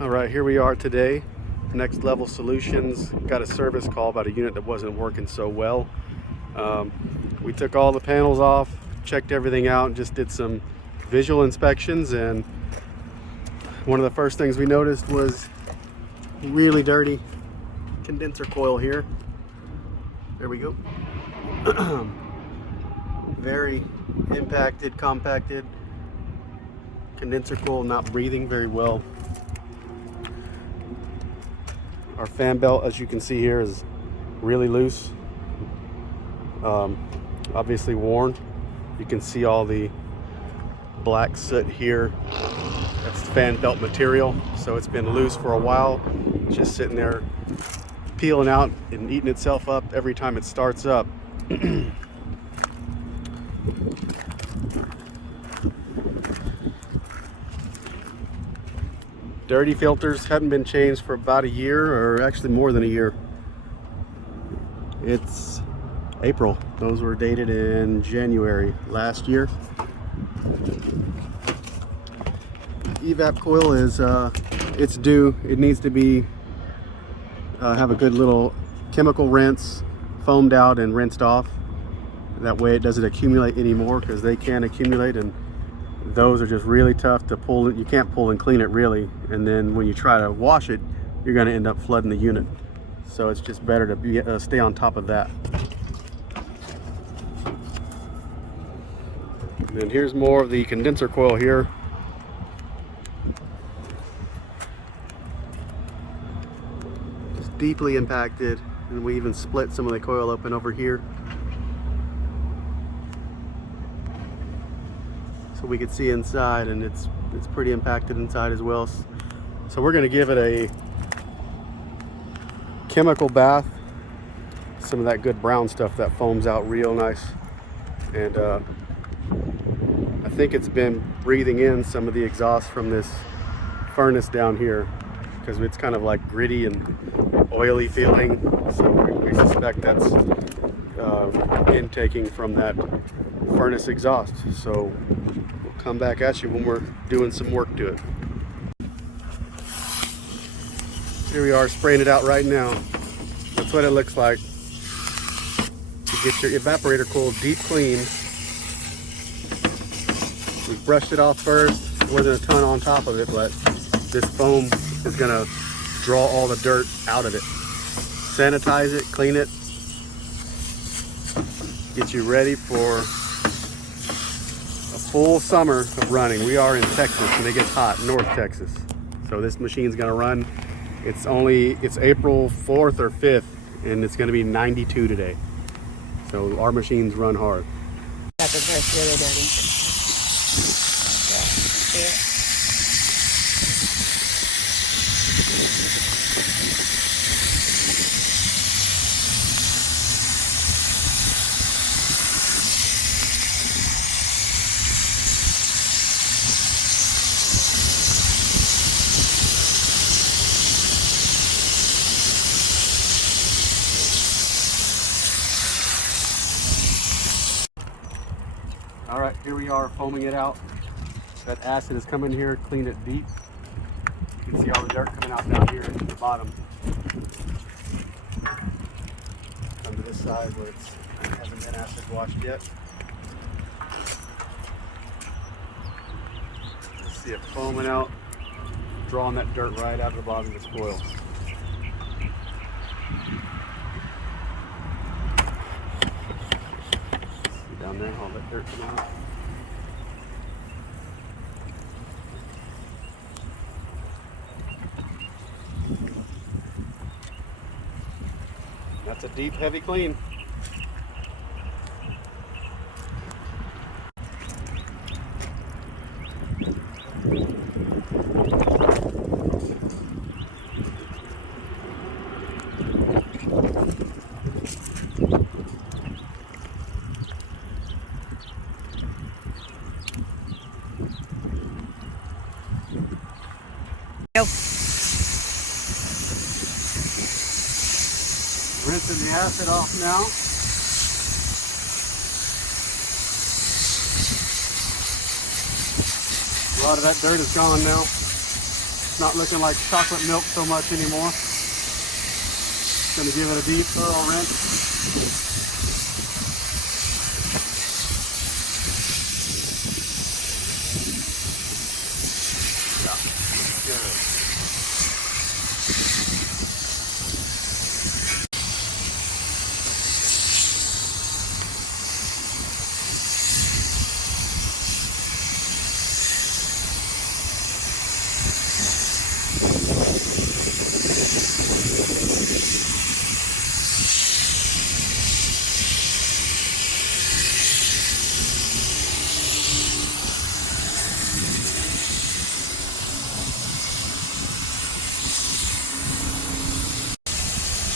All right, here we are today. Next Level Solutions got a service call about a unit that wasn't working so well. We took all the panels off, checked everything out, and just did some visual inspections. And one of the first things we noticed was really dirty condenser coil here. There we go. Very impacted, compacted condenser coil, not breathing very well. Our fan belt, as you can see here, is really loose, obviously worn. You can see all the black soot here. That's fan belt material, so it's been loose for a while, just sitting there peeling out and eating itself up every time it starts up. Dirty filters hadn't been changed for about a year, or actually more than a year. It's April. Those were dated in January last year. Evap coil is it's due. It needs to be have a good little chemical rinse, foamed out and rinsed off. That way it doesn't accumulate anymore, because they can accumulate, and those are just really tough to pull. You can't pull and clean it really, and then when you try to wash it, you're going to end up flooding the unit. So it's just better to be stay on top of that. And then here's more of the condenser coil here. Just deeply impacted, and we even split some of the coil open over here, so we could see inside, and it's pretty impacted inside as well. So we're going to give it a chemical bath, some of that good brown stuff that foams out real nice. And I think it's been breathing in some of the exhaust from this furnace down here, because it's kind of like gritty and oily feeling. So we suspect that's intaking from that furnace exhaust. So we'll come back at you when we're doing some work to it. Here we are spraying it out right now. That's what it looks like. You get your evaporator coil deep cleaned. We brushed it off first. There wasn't a ton on top of it, but this foam is gonna draw all the dirt out of it. Sanitize it, clean it, get you ready for a full summer of running. We are in Texas, and it gets hot, North Texas. So this machine's gonna run. It's April 4th or 5th, and it's gonna be 92 today. So our machines run hard. Got the brush really dirty. See it? All right, here we are foaming it out. That acid is coming here, cleaned it deep. You can see all the dirt coming out down here at the bottom. Come to this side where it hasn't been acid washed yet. You see it foaming out, drawing that dirt right out of the bottom of this coil. See down there, all that dirt coming out. That's a deep, heavy clean. Go. Rinsing the acid off now. A lot of that dirt is gone now. not looking like chocolate milk so much anymore. Gonna give it a deep, thorough rinse.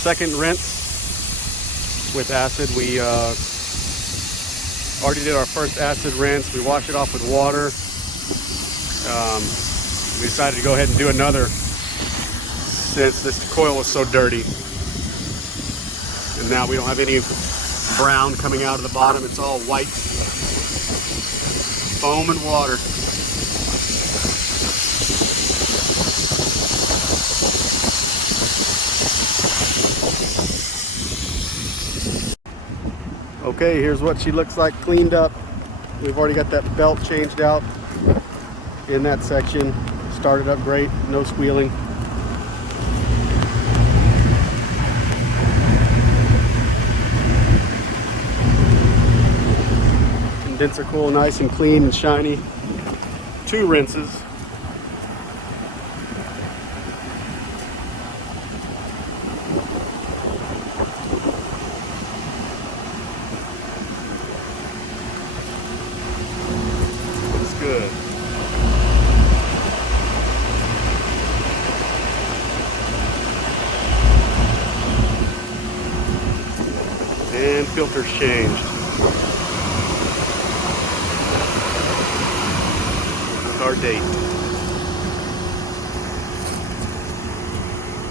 Second rinse with acid. We already did our first acid rinse. We washed it off with water. We decided to go ahead and do another since this coil was so dirty. And now we don't have any brown coming out of the bottom. It's all white foam and water. Okay, here's what she looks like cleaned up. We've already got that belt changed out in that section. Started up great, no squealing. Condenser coil nice and clean and shiny. 2 rinses. Good. And filters changed. Our date.